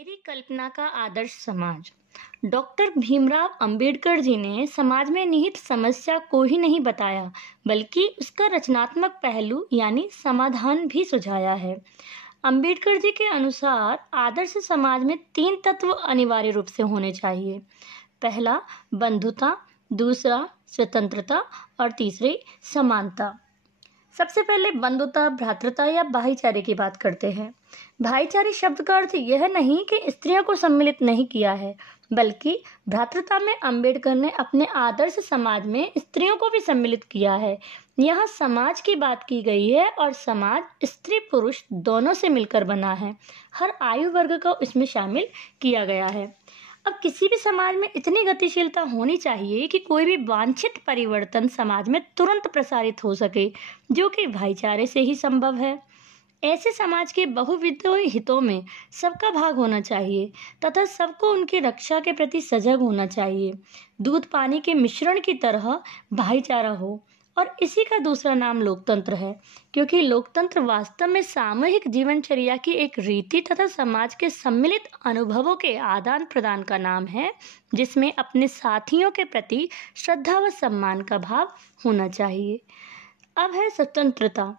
मेरी कल्पना का आदर्श समाज। डॉक्टर भीमराव अंबेडकर जी ने समाज में निहित समस्या को ही नहीं बताया, बल्कि उसका रचनात्मक पहलू यानी समाधान भी सुझाया है। अंबेडकर जी के अनुसार आदर्श समाज में 3 तत्व अनिवार्य रूप से होने चाहिए। पहला बंधुता, दूसरा स्वतंत्रता और तीसरी समानता। सबसे पहले बंधुता, भ्रातृता या भाईचारे की बात करते हैं। भाईचारे शब्द का अर्थ यह नहीं कि स्त्रियों को सम्मिलित नहीं किया है, बल्कि भ्रातृता में अंबेडकर ने अपने आदर्श समाज में स्त्रियों को भी सम्मिलित किया है। यहाँ समाज की बात की गई है और समाज स्त्री पुरुष दोनों से मिलकर बना है। हर आयु वर्ग को इसमें शामिल किया गया है। अब किसी भी समाज में इतनी गतिशीलता होनी चाहिए कि कोई भी वांछित परिवर्तन समाज में तुरंत प्रसारित हो सके, जो कि भाईचारे से ही संभव है। ऐसे समाज के बहुविध हितों में सबका भाग होना चाहिए तथा सबको उनकी रक्षा के प्रति सजग होना चाहिए। दूध पानी के मिश्रण की तरह भाईचारा हो, और इसी का दूसरा नाम लोकतंत्र है, क्योंकि लोकतंत्र वास्तव में सामूहिक जीवनचर्या की एक रीति तथा समाज के सम्मिलित अनुभवों के आदान प्रदान का नाम है, जिसमें अपने साथियों के प्रति श्रद्धा व सम्मान का भाव होना चाहिए। अब है स्वतंत्रता।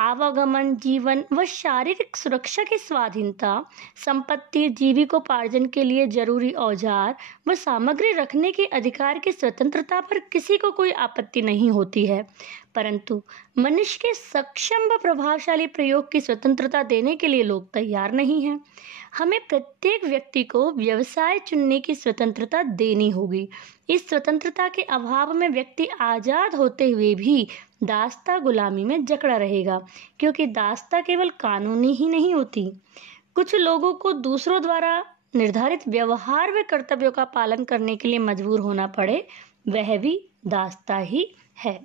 आवागमन, जीवन व शारीरिक सुरक्षा की स्वाधीनता, संपत्ति, जीविकोपार्जन के लिए जरूरी औजार व सामग्री रखने के अधिकार की स्वतंत्रता पर किसी को कोई आपत्ति नहीं होती है, परंतु मनुष्य के सक्षम व प्रभावशाली प्रयोग की स्वतंत्रता देने के लिए लोग तैयार नहीं हैं। हमें प्रत्येक व्यक्ति को व्यवसाय चुनने की स्वतंत्रता देनी होगी। इस स्वतंत्रता के अभाव में व्यक्ति आजाद होते हुए भी दासता गुलामी में जकड़ा रहेगा, क्योंकि दासता केवल कानूनी ही नहीं होती। कुछ लोगों को दूसरों द्वारा निर्धारित व्यवहार व कर्तव्यों का पालन करने के लिए मजबूर होना पड़े, वह भी दासता ही है।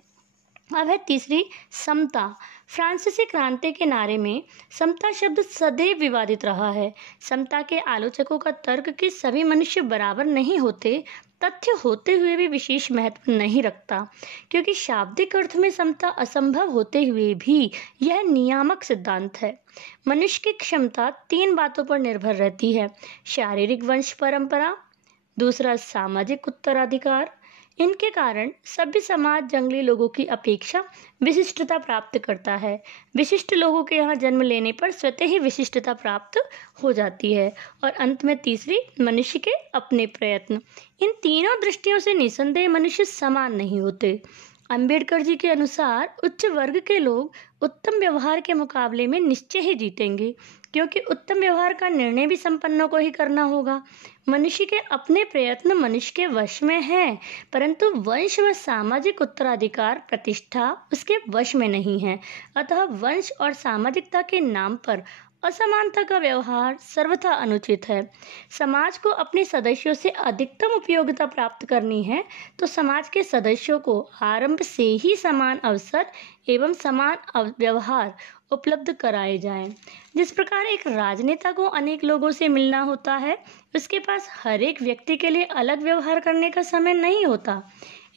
अब है तीसरी समता। फ्रांसीसी क्रांति के नारे में समता शब्द सदैव विवादित रहा है। समता के आलोचकों का तर्क कि सभी मनुष्य बराबर नहीं होते तथ्य होते हुए भी विशेष महत्व नहीं रखता, क्योंकि शाब्दिक अर्थ में समता असंभव होते हुए भी यह नियामक सिद्धांत है। मनुष्य की क्षमता 3 बातों पर निर्भर रहती है: शारीरिक वंश परंपरा, दूसरा सामाजिक उत्तराधिकार। इनके कारण सभ्य समाज जंगली लोगों की अपेक्षा विशिष्टता प्राप्त करता है। विशिष्ट लोगों के यहाँ जन्म लेने पर स्वतः ही विशिष्टता प्राप्त हो जाती है। और अंत में तीसरी, मनुष्य के अपने प्रयत्न। इन तीनों दृष्टियों से निसंदेह मनुष्य समान नहीं होते। अंबेडकर जी के अनुसार उच्च वर्ग के लोग उत्तम व्यवहार के मुकाबले में निश्चय ही जीतेंगे, क्योंकि उत्तम व्यवहार का निर्णय भी संपन्नों को ही करना होगा। मनुष्य के अपने प्रयत्न मनुष्य के वश में हैं, परंतु वंश व सामाजिक उत्तराधिकार प्रतिष्ठा उसके वश में नहीं है। अतः वंश और सामाजिकता के नाम पर असमानता का व्यवहार सर्वथा अनुचित है। समाज को अपने सदस्यों से अधिकतम उपयोगिता प्राप्त करनी है, तो समाज के सदस्यों को आरंभ से ही समान अवसर एवं समान व्यवहार उपलब्ध कराए जाएं। जिस प्रकार एक राजनेता को अनेक लोगों से मिलना होता है, उसके पास हर एक व्यक्ति के लिए अलग व्यवहार करने का समय नहीं होता।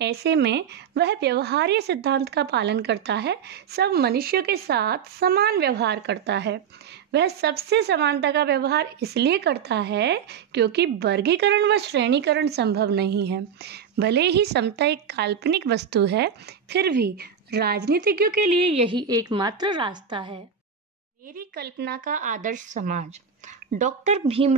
ऐसे में वह व्यवहार्य सिद्धांत का पालन करता है, सब मनुष्यों के साथ समान व्यवहार करता है। वह सबसे समानता का व्यवहार इसलिए करता है क्योंकि वर्गीकरण व श्रेणीकरण संभव नहीं है। भले ही समता एक काल्पनिक वस्तु है, फिर भी राजनीतिज्ञों के लिए यही एकमात्र रास्ता है। मेरी कल्पना का आदर्श समाज। डॉक्टर भीम